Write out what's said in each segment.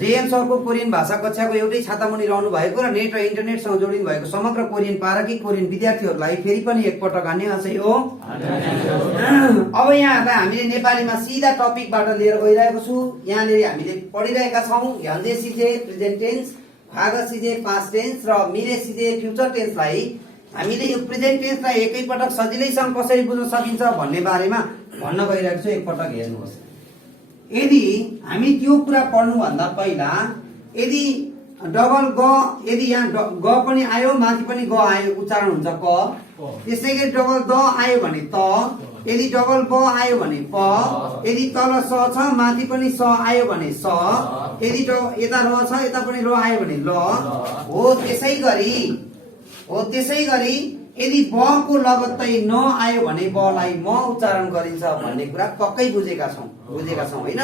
JM सरको Korean भाषा कक्षाको एउटै छातामुनि रहनु भएको र नेट र इन्टरनेटसँग जोडिनु भएको समग्र कोरियन पारकी कोरियन विद्यार्थीहरूलाई फेरि पनि एकपटक अन्यहासेयो। अब यहाँ हामीले नेपालीमा सिधा टपिकबाट लिएर गइरहेको छु। यहाँनिर हामीले पढिरहेका छौं ह्यान्जे सिजे प्रेजेन्ट टेन्स, भाग सिजे पास्ट टेन्स र मिरे सिजे फ्युचर टेन्सलाई हामीले यो प्रेजेन्ट टेन्सलाई एकैपटक सजिलैसँग कसरी बुझ्न सकिन्छ भन्ने बारेमा भन्न गइरहेको छु। एकपटक हेर्नुहोस्। यदि हामी त्यो कुरा पढ्नु भन्दा पहिला यदि डबल ग, यदि यहाँ ग पनि आयो माथि पनि ग आयो उच्चारण हुन्छ क, त्यसैगरी डबल द आयो भने त, यदि डबल ब आयो भने प, यदि तल स छ माथि पनि स आयो भने स, यदि यता र छ यता पनि र आयो भने ल हो। त्यसैगरी यदि ब को लगत्तै न आयो भने ब लाई म उच्चारण गरिन्छ भन्ने कुरा पक्कै बुझेका छौं हैन।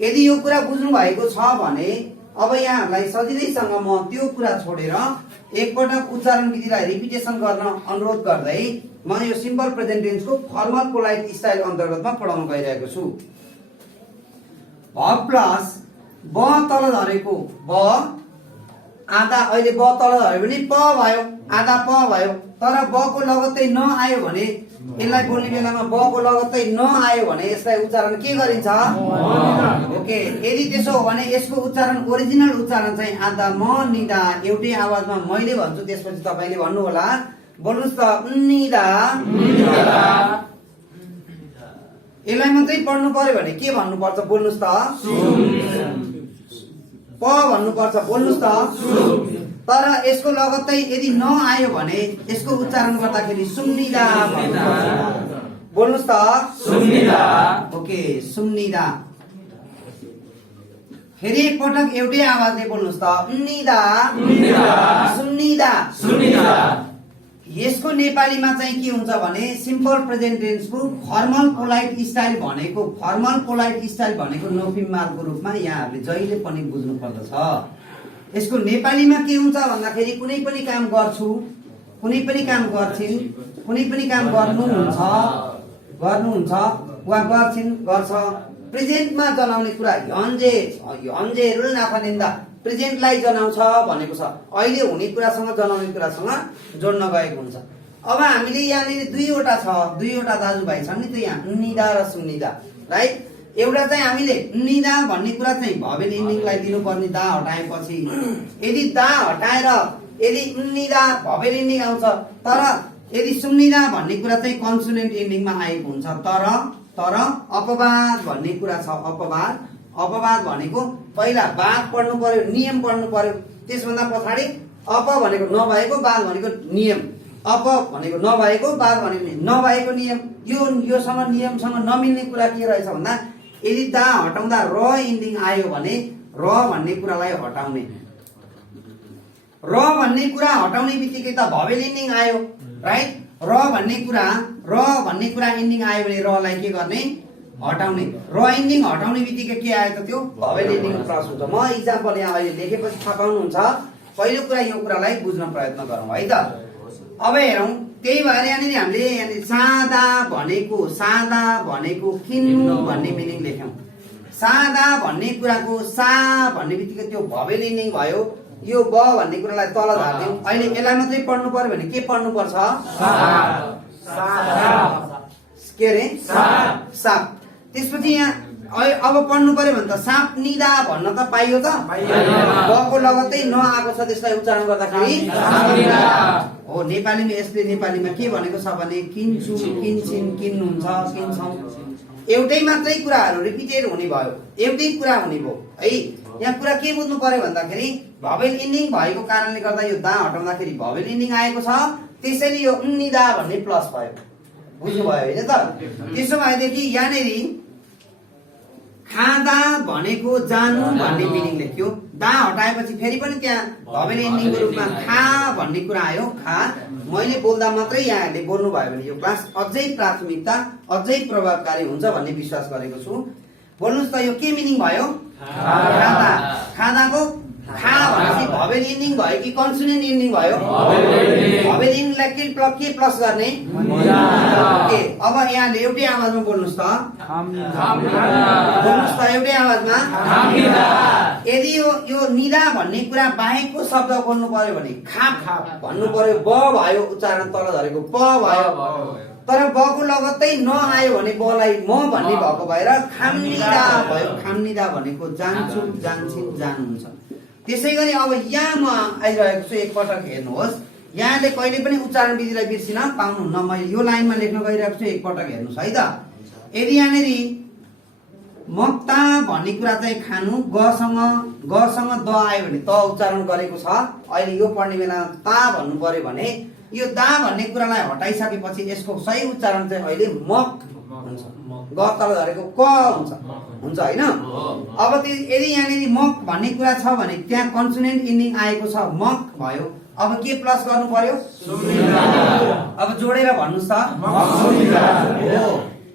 यदि यो कुरा बुझ्नु भएको छ भने अब यहाँलाई सजिलैसँग म त्यो कुरा छोडेर एकपटक उच्चारण विधिलाई रिपिटेसन गर्न अनुरोध गर्दै म यो सिम्पल प्रेजेन्ट टेन्सको फर्मल पोलाइट स्टाइल अन्तर्गतमा पढाउन गइरहेको छु। भ प्लस ब तल झरेको ब आधा, अहिले ब तल झऱ्यो भने प भयो, आधा प भयो। तर ब को लगत्तै न आयो भने यसलाई बोल्ने बेलामा ब को लगत्तै न आयो भने यसलाई उच्चारण के गरिन्छ? ओके, यदि त्यसो हो भने यसको उच्चारण ओरिजिनल उच्चारण चाहिँ आधा म निदा एउटै आवाजमा मैले भन्छु, त्यसपछि तपाईले भन्नु होला। बोल्नुस् त निदा। यसलाई मात्रै पढ्नु पर्यो भने के भन्नु पर्छ? बोल्नुस् त प भन्नु पर्छ। बोल्नुस् त। तर यसको लगत्तै यदि न आयो भने यसको उच्चारण गर्दाखेरि सुम्निदा भन्नु पर्छ। बोल्नुस् त सुम्निदा। ओके, सुम्निदा। फेरि एकपटक एउटै आवाजले बोल्नुस् त निदा सुम्निदा सुम्निदा। यसको नेपालीमा चाहिँ के हुन्छ भने सिम्पल प्रेजेन्ट टेन्सको फर्मल पोलाइट स्टाइल भनेको नोफिमालको रूपमा यहाँहरूले जहिले पनि बुझ्नु पर्दछ। यसको नेपालीमा के हुन्छ भन्दाखेरि कुनै पनि काम गर्छु, कुनै पनि काम गर्छिन्, कुनै पनि काम गर्नुहुन्छ वा गर्छिन् गर्छ। प्रेजेन्टमा जनाउने कुरा ह्यान्जे रुल नाफानिन्दा प्रेजेन्टलाई जनाउँछ भनेको छ। अहिले हुने कुरासँग जनाउने कुरासँग जोड्न गएको हुन्छ। अब हामीले यहाँनिर दुईवटा दाजुभाइ छन् नि त यहाँ, निदा र सुनिदा, राइट। एउटा चाहिँ हामीले निदा भन्ने कुरा चाहिँ भवेल इन्डिङलाई दिनुपर्ने दा हटाएपछि, यदि दा हटाएर यदि निदा भवेल इन्डिङ आउँछ। तर यदि सुनिदा भन्ने कुरा चाहिँ कन्सोनेन्ट इन्डिङमा आएको हुन्छ। तर अपवाद भन्ने कुरा छ। अपवाद भनेको पहिला बाघ पढ्नु पर्यो, नियम पढ्नु पर्यो, त्यसभन्दा पछाडि अप भनेको नभएको, बाघ भनेको नियम। अप भनेको नभएको, बाघ भनेको नभएको नियम। योसँग नियमसँग नमिल्ने कुरा के रहेछ भन्दा यदि दा हटाउँदा र इन्डिङ आयो भने र भन्ने कुरालाई हटाउने, र भन्ने कुरा हटाउने बित्तिकै त भवेल इन्डिङ आयो, राइट। र भन्ने कुरा इन्डिङ आयो भने र लाई के गर्ने? हटाउने। र इन्डिङ हटाउने बित्तिकै के आयो त? त्यो भवेल इन्डिङ प्लस हुन्छ। म इक्जाम्पल यहाँ अहिले लेखेपछि थाहा पाउनुहुन्छ। पहिलो कुरा यो कुरालाई बुझ्न प्रयत्न गरौँ है त। अब हेरौँ, त्यही भएर हामीले सादा भनेको किन्नु भन्ने मिनिङ लेख्यौं। सादा भन्ने कुराको सा भन्ने बित्तिकै त्यो भवेल इन्डिङ भयो। यो ब भन्ने कुरालाई तल झार्दियौं। अहिले यसलाई मात्रै पढ्नु पर्यो भने के पढ्नु पर्छ? के अरे? साप। त्यसपछि यहाँ अब पढ्नु पर्यो भने त साप निदा भन्न त पाइयो त? ब को लगत्तै न आएको छ, त्यसलाई उच्चारण गर्दाखेरि हो। नेपालीमा के भनेको छ भने किन्छु, किन्छिन्, किन्नुहुन्छ, किन्छौं। एउटै मात्रै कुराहरू रिपिटेड हुने भयो, एउटै कुरा हुने भयो है। यहाँ कुरा के बुझ्नु पर्यो भन्दाखेरि भवेल इन्डिङ भएको कारणले गर्दा यो दा हटाउँदाखेरि भवेल इन्डिङ आएको छ, त्यसैले यो निदा भन्ने प्लस भयो। बुझ्नु भयो हैन त? त्यसो भएदेखि यहाँनेरि खादा भनेको जानु भन्ने मिनिङ लेख्यो। दा हटाएपछि फेरि पनि त्यहाँ भवेल इन्डिङको रूपमा खा भन्ने कुरा आयो। खा मैले बोल्दा मात्रै यहाँहरूले बोल्नु भयो भने यो क्लास अझै प्राथमिकता, अझै प्रभावकारी हुन्छ भन्ने विश्वास गरेको छु। बोल्नुस् त यो के मिनिङ भयो? खादा। खादाको खा भनेपछि भवेल इन्डिङ भयो कि कन्सोनेन्ट इन्डिङ भयो? भवेल इन्डिङलाई के प्लस गर्ने? ओके, अब यहाँले एउटै आवाजमा बोल्नुस् त, बोल्नुस् त एउटै आवाजमा। यदि यो निदा भन्ने कुरा बाहेकको शब्द बोल्नु पर्यो भने खाप भन्नु पर्यो, ब भयो उच्चारण तल झरेको प भयो। तर बको लगत्तै न आयो भने बलाई म भन्ने भएको भएर खामनिदा भयो। खामनिदा भनेको जान्छु, जान्छिन, जानुहुन्छ। त्यसै गरी अब यहाँ म आइरहेको छु, एकपटक हेर्नुहोस्। यहाँले कहिले पनि उच्चारण विधिलाई बिर्सिन पाउनुहुन्न। मैले यो लाइनमा लेख्न गइरहेको छु, एकपटक हेर्नुहोस् है त। यदि यहाँनिर मक्ता भन्ने कुरा चाहिँ खानु, गसँग द आयो भने त उच्चारण गरेको छ। अहिले यो पढ्ने बेला ता भन्नु पर्यो भने यो दा भन्ने कुरालाई हटाइसकेपछि यसको सही उच्चारण चाहिँ अहिले मक हुन्छ। ग तल झरेको क हुन्छ हैन? अब यदि यहाँनिर मक भन्ने कुरा छ भने त्यहाँ कन्सोनेन्ट इन्डिङ आएको छ, मक भयो। अब के प्लस गर्नु पर्यो? अब जोडेर भन्नुस् त,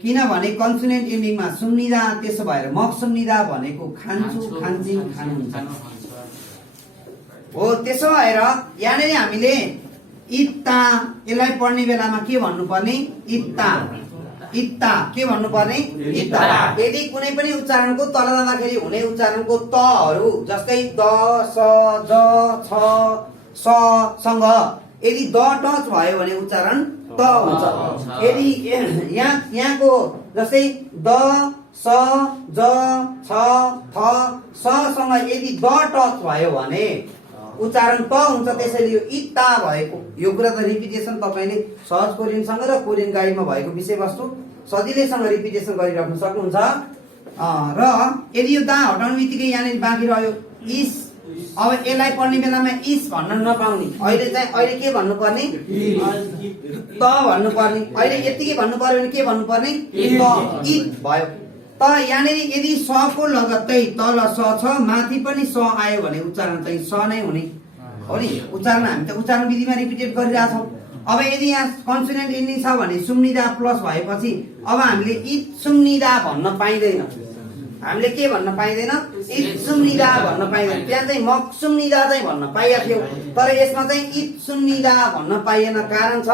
किनभने कन्सोनेन्ट इन्डिङमा सुन्निदा, त्यसो भएर मक सुन्निदा भनेको खान्छु, खान्छिन, खानुहुन्छ हो। त्यसो भएर यहाँनिर हामीले इत्ता, यसलाई पढ्ने बेलामा के भन्नुपर्ने? इत्ता। इत्ता के भन्नुपर्ने? इत्ता। यदि कुनै पनि उच्चारणको तल जाँदाखेरि हुने उच्चारणको तहरू जस्तै द, स, ज, छ, स सँग यदि द टच भयो भने उच्चारण त हुन्छ। यदि यहाँको जस्तै द, स, ज, छ, थ, स सँग यदि द टच भयो भने उच्चारण त हुन्छ। त्यसैले यो इत्ता भएको यो कुरा त रिपिटेसन तपाईले सहज कोरियनसँग र कोरियन गाइडमा भएको विषयवस्तु सजिलैसँग रिपिटेसन गरिराख्न सक्नुहुन्छ। र यदि यो दा हटाउने बित्तिकै यहाँनिर बाँकी रह्यो इस। अब यसलाई पढ्ने बेलामा इस भन्न नपाउने, अहिले के भन्नुपर्ने? त भन्नुपर्ने। अहिले यतिकै भन्नु पर्यो भने के भन्नुपर्ने? इत भयो। त यहाँनिर यदि स को लगत्तै तल स छ, माथि पनि स आयो भने उच्चारण चाहिँ स नै हुने हो नि। उच्चारण हामी त उच्चारण विधिमा रिपिटेट गरिरहेछौँ। अब यदि यहाँ कन्सोनेन्ट इन्डिङ छ भने सुम्निदा प्लस भएपछि अब हामीले इत सुम्निदा भन्न पाइँदैन। हामीले के भन्न पाइँदैन? इत सुम्निदा भन्न पाइँदैन। त्यहाँ चाहिँ मक सुम्निदा चाहिँ भन्न पाइएको थियो, तर यसमा चाहिँ इत सुम्निदा भन्न पाइएन। कारण छ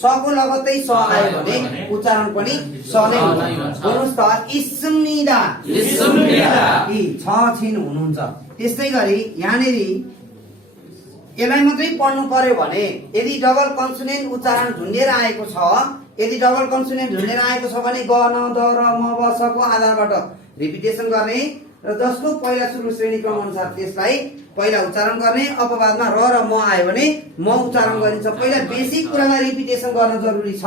सको लगत्तै स आयो भने उच्चारण पनि स नै हुन्छ। भन्नुहोस् त, इस्सुम्निदा, इ छ छिन हुनुहुन्छ। त्यस्तै गरी यहाँनिर यसलाई मात्रै पढ्नु पर्यो भने यदि डबल कन्सोनेन्ट उच्चारण झुन्डेर आएको छ, यदि डबल कन्सोनेन्ट झुन्डेर आएको छ भने ग, न, द, र, म, ब, स को आधारबाट रिपिटेसन गर्ने र जसको पहिला सुरु श्रेणी क्रम अनुसार त्यसलाई पहिला उच्चारण गर्ने, अपवादमा र म आयो भने म उच्चारण गरिन्छ। पहिला बेसिक कुरालाई रिपिटेसन गर्न जरुरी छ।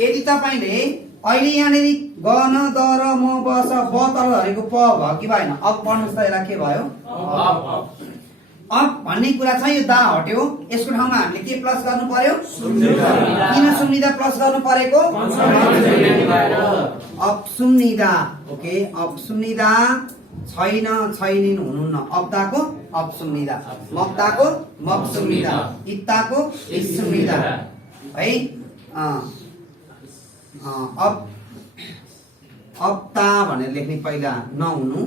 यदि तपाईले अहिले यहाँनिर ग, न, द, र, म, ब, स, ब तल झरेको प भयो कि भएन? अब पढ्नुहोस् त, यसलाई के भयो? अब भन्ने कुरा छ, यो दा हट्यो, यसको ठाउँमा हामीले के प्लस गर्नु पर्यो? किन सुम्निदा प्लस गर्नु परेको? अब सुम्निदा, ओके, अब सुम्निदा छैन, छैनिन हुनुहुन्न। अब्दाको अब सुम्निदा, मक्ताको मक सुम्निदा, इत्ताको इस सुम्निदा है। अब्ता भनेर लेख्ने पहिला नहुनु,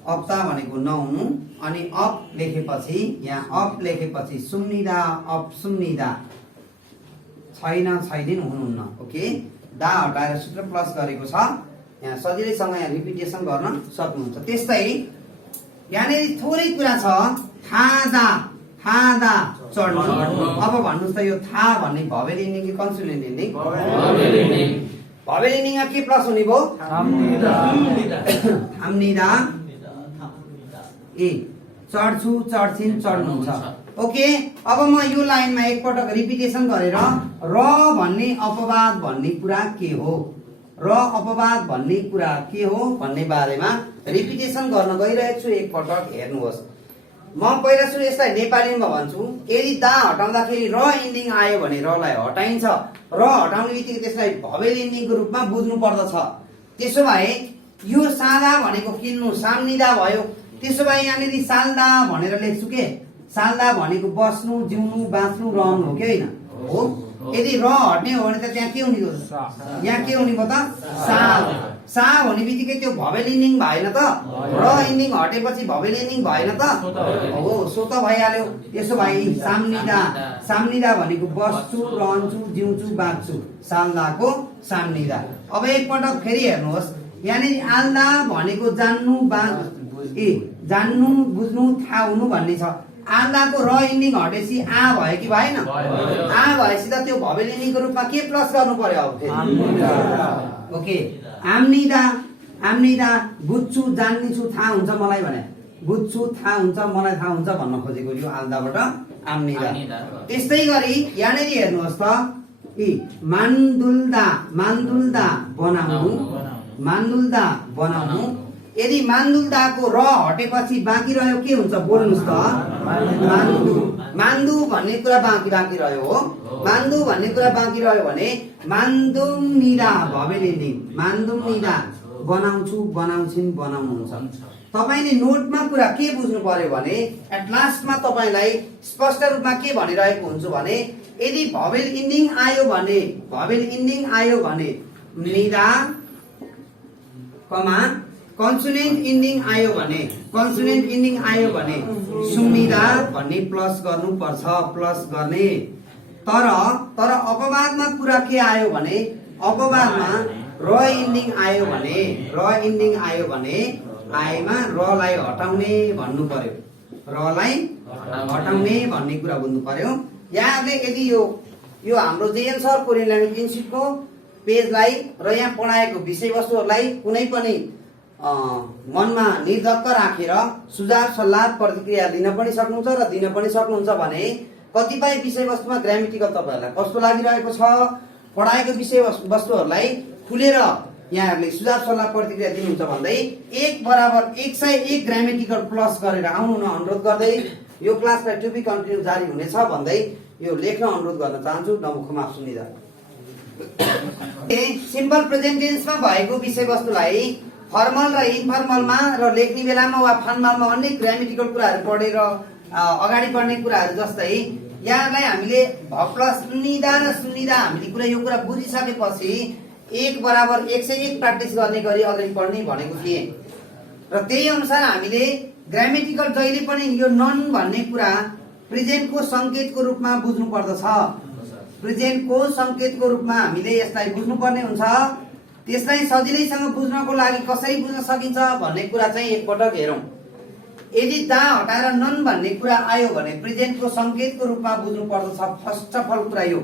अप्ता भनेको नहुनु, अनि अप लेखेपछि यहाँ अप लेखेपछि सुम्निदा, अप सुम्निदा, छैन, छैनिन हुनुहुन्न। ओके, दा हटाएर सूत्र प्लस गरेको छ। यहाँ सजिलैसँग यहाँ रिपिटेसन गर्न सक्नुहुन्छ। त्यस्तै यहाँनिर थोरै कुरा छ, थादा, थादा चढ्नु। अब भन्नुहोस् त, यो था भन्ने भवेल इन्डिङ कि कन्सोनेन्ट इन्डिङ? भवेल इन्डिङमा के प्लस हुने भयो? थाम्निदा, ए चढ्छु, चढ्छिन, चढ्नुहुन्छ। ओके, अब म यो लाइनमा एकपटक रिपिटेसन गरेर र भन्ने अपवाद भन्ने कुरा के हो, र अपवाद भन्ने कुरा के हो भन्ने बारेमा रिपिटेसन गर्न गइरहेको छु। एकपटक हेर्नुहोस्। म पहिला सुरु यसलाई नेपालीमा भन्छु। यदि दा हटाउँदाखेरि र इन्डिङ आयो भने रलाई हटाइन्छ। र हटाउने बित्तिकै त्यसलाई भवेल इन्डिङको रूपमा बुझ्नु पर्दछ। त्यसो भए यो सादा भनेको किन्नु साम्निदा भयो। त्यसो भए यहाँनिर साल्दा भनेर लेख्छु के? साल्दा भनेको बस्नु, जिउनु, बाँच्नु, रहनु हो कि होइन? हो। यदि र हट्ने हो भने त त्यहाँ के हुने हो? यहाँ के हुने भयो त? साल। सा भन्ने बित्तिकै त्यो भवेल इन्डिङ भएन त, र इन्डिङ हटेपछि भवेल इन्डिङ भएन त, हो सो त भइहाल्यो। त्यसो भए साम्निदा, साम्निदा भनेको बस्छु, रहन्छु, जिउँछु, बाँच्छु, साल्दाको साम्निदा। अब एकपटक फेरि हेर्नुहोस्, यहाँनिर आल्दा भनेको जान्नु, जान्नु, बुझ्नु, थाहा हुनु भन्ने छ। आल्दाको र इन्डिङ हटेपछि आ भयो कि भएन? आ भएपछि त त्यो भवेल इन्डिङको रूपमा के प्लस गर्नु पर्यो अब फेरि? ओके, आम्निदा, आम्निदा बुझ्छु, जान्नेछु, थाहा हुन्छ मलाई भने, बुझ्छु, थाहा हुन्छ, मलाई थाहा हुन्छ भन्न खोजेको यो आल्दाबाट आम्निदा। त्यस्तै गरी यहाँनिर हेर्नुहोस् त, मान्दुल्दा, मान्दुल्दा बनाउनु, मान्दुल्दा बनाउनु। यदि मान्दुल्दाको र हटेपछि बाँकी रह्यो के हुन्छ बोल्नुस् त? मान्दु, मान्दु भन्ने कुरा बाँकी रह्यो हो। मान्दु भन्ने कुरा बाँकी रह्यो भने मान्दुम निदा भवेल इन्डिङ, मान्दुम निदा बनाउँछु, बनाउँछिन्, बनाउनुहुन्छ। तपाईले नोटमा कुरा के बुझ्नु पर्यो भने एट लास्टमा तपाईलाई स्पष्ट रूपमा के भनिरहेको हुन्छु भने यदि भवेल इन्डिङ आयो भने, भवेल इन्डिङ आयो भने निदा कमा कन्सोनेन्ट इन्डिङ आयो भने, कन्सोनेन्ट इन्डिङ आयो भने सुम्निदा भन्ने प्लस गर्नुपर्छ, प्लस गर्ने। तर अपवादमा कुरा के आयो भने, अपवादमा र इन्डिङ आयो भने, र इन्डिङ आयो भने आएमा रलाई हटाउने भन्नु पर्यो, रलाई हटाउने भन्ने कुरा बुझ्नु पर्यो। यहाँले यदि यो हाम्रो जेएन सर कोरियन ल्याङ्ग्वेज इन्स्टिट्युटको पेजलाई र यहाँ पढाएको विषयवस्तुहरूलाई कुनै पनि मनमा निर्धक्क राखेर सुझाव सल्लाह प्रतिक्रिया लिन पनि सक्नुहुन्छ र दिन पनि सक्नुहुन्छ भने कतिपय विषयवस्तुमा ग्रामेटिकल तपाईहरुलाई कस्तो लागिरहेको छ, पढाएको विषयवस्तुहरूलाई खुलेर यहाँहरूले सुझाव सल्लाह प्रतिक्रिया दिनुहुन्छ भन्दै 1 बराबर 101 ग्रामेटिकल प्लस गरेर आउनु न अनुरोध गर्दै यो क्लासलाई टु बी कन्टिन्यू जारी हुनेछ भन्दै यो लेख्न अनुरोध गर्न चाहन्छु। नमुखमा सुनिदा सिम्पल प्रेजेन्ट टेन्समा भएको विषयवस्तुलाई फर्मल र इन्फर्मलमा र लेख्ने बेलामा वा फर्मलमा अन्य ग्रामेटिकल कुराहरू पढेर अगाडि बढ्ने कुराहरू जस्तै यहाँलाई हामीले भ प्लस निदा र सुनिदा हामीले यो कुरा बुझिसकेपछि 1 बराबर 101 प्र्याक्टिस गर्ने गरी अगाडि बढ्ने भनेको थिएँ र त्यही अनुसार हामीले ग्रामेटिकल जहिले पनि यो नन भन्ने कुरा प्रेजेन्टको संकेतको रूपमा बुझ्नु पर्दछ। प्रेजेन्टको संकेतको रूपमा हामीले यसलाई बुझ्नु पर्ने हुन्छ। त्यसलाई सजिलैसँग बुझ्नको लागि कसरी बुझ्न सकिन्छ भन्ने कुरा चाहिँ एकपटक हेरौं। यदि दा हटाएर नन भन्ने कुरा आयो भने प्रेजेन्टको संकेतको रूपमा बुझ्नु पर्दछ। फर्स्ट अफ अल कुरा यो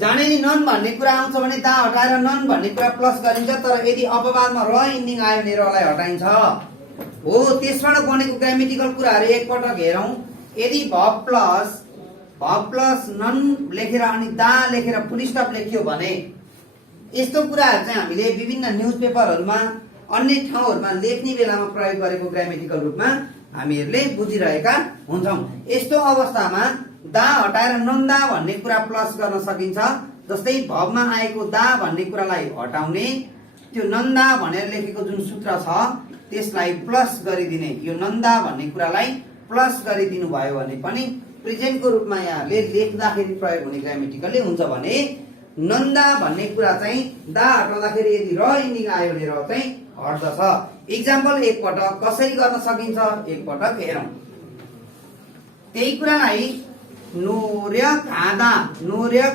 जाने नि नन भन्ने कुरा आउँछ भने दा हटाएर नन भन्ने कुरा प्लस गरिन्छ। तर यदि अपवादमा र इन्डिङ आयो भने रलाई हटाइन्छ हो। त्यसबाट बनेको ग्रामेटिकल कुराहरू एकपटक हेरौं। यदि भ प्लस नन लेखेर अनि दा लेखेर फुल स्टप लेखियो भने यस्तो कुराहरू चाहिँ हामीले विभिन्न न्यूज पेपरहरुमा अन्य ठाउँहरुमा लेख्ने बेलामा प्रयोग गरेको ग्रामेटिकल रूपमा हामीहरुले बुझिरहेका हुन्छौं। यस्तो अवस्थामा दा हटाएर नन्दा भन्ने कुरा प्लस गर्न सकिन्छ। जस्तै भवमा आएको दा भन्ने कुरालाई हटाउने त्यो नन्दा भनेर लेखेको जुन सूत्र छ त्यसलाई प्लस गरिदिने, यो नन्दा भन्ने कुरालाई प्लस गरिदिनु भयो भने पनि प्रेजेन्टको रूपमा यहाँले लेख्दाखेरि प्रयोग हुने ग्रामेटिकलले हुन्छ भने नन्दा भन्ने कुरा चाहिँ दा हटाउँदाखेरि यदि र इन्डिङ आयो भने र चाहिँ हट्दछ। इक्जाम्पल एकपटक कसरी गर्न सकिन्छ एकपटक हेरौं। त्यही कुरालाई नोर्य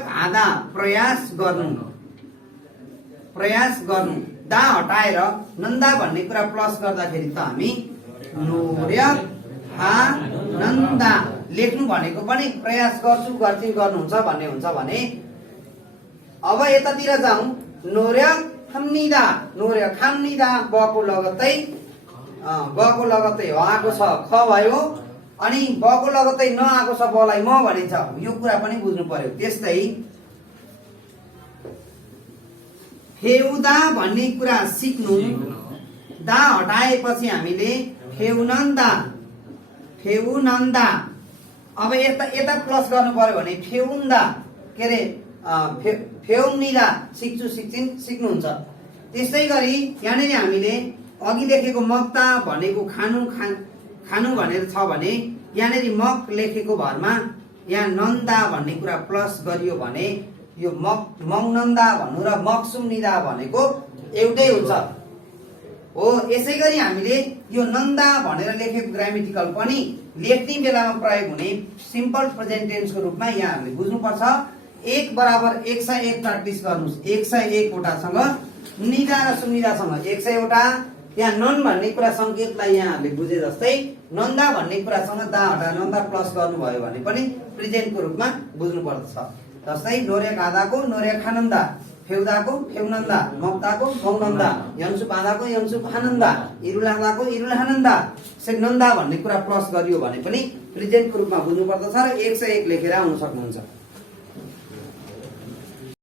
खादा प्रयास गर्नु दा हटाएर नन्दा भन्ने कुरा प्लस गर्दाखेरि त हामी नोर्य नन्दा लेख्नु भनेको पनि प्रयास गर्छु गर्छिन् गर्नुहुन्छ भन्ने हुन्छ भने अब यतातिर जाउँ। नोर्य खाम्निदा बको लगत्तै आएको छ ख भयो अनि बको लगत्तै नआएको छ बलाई म भनिन्छ। यो कुरा पनि बुझ्नु पर्यो। त्यस्तै फेउदा भन्ने कुरा सिक्नु दा हटाएपछि हामीले फेउनन्दा अब यता प्लस गर्नु पर्यो भने फेउन्दा के अरे फेउनिदा सिक्छु सिक्छिन् सिक्नुहुन्छ। त्यस्तै गरी यहाँनिर हामीले अघि लेखेको मक्ता भनेको खानु भनेर छ भने यहाँनिर मक लेखेको भरमा यहाँ नन्दा भन्ने कुरा प्लस गरियो भने यो मङनन्दा भन्नु र मक्सुम निदा भनेको एउटै हुन्छ हो। यसै गरी हामीले यो नन्दा भनेर लेखेको ग्रामेटिकल पनि लेख्ने बेलामा प्रयोग हुने सिम्पल प्रेजेन्ट टेन्सको रूपमा यहाँहरूले बुझ्नुपर्छ। 1 बराबर 101 प्र्याक्टिस गर्नुस्। 101 वटासँग निदा र सुनिदासँग 100 वटा। त्यहाँ नन भन्ने कुरा संकेतलाई यहाँहरूले बुझे जस्तै नन्दा भन्ने कुरासँग दा हटा नन्दा प्लस गर्नुभयो भने पनि प्रेजेन्टको रूपमा बुझ्नु पर्दछ। जस्तै नोर्या खादाको नोर्या खानन्दा, फेउदाको फेउनन्दा, मक्ताको मौनन्दा, यन्सु बाँधाको यन्सु खानन्दा, इरुलादाको इरुलानन्दा। यसरी नन्दा भन्ने कुरा प्लस गरियो भने पनि प्रेजेन्टको रूपमा बुझ्नु पर्दछ र 101 लेखेर आउन सक्नुहुन्छ।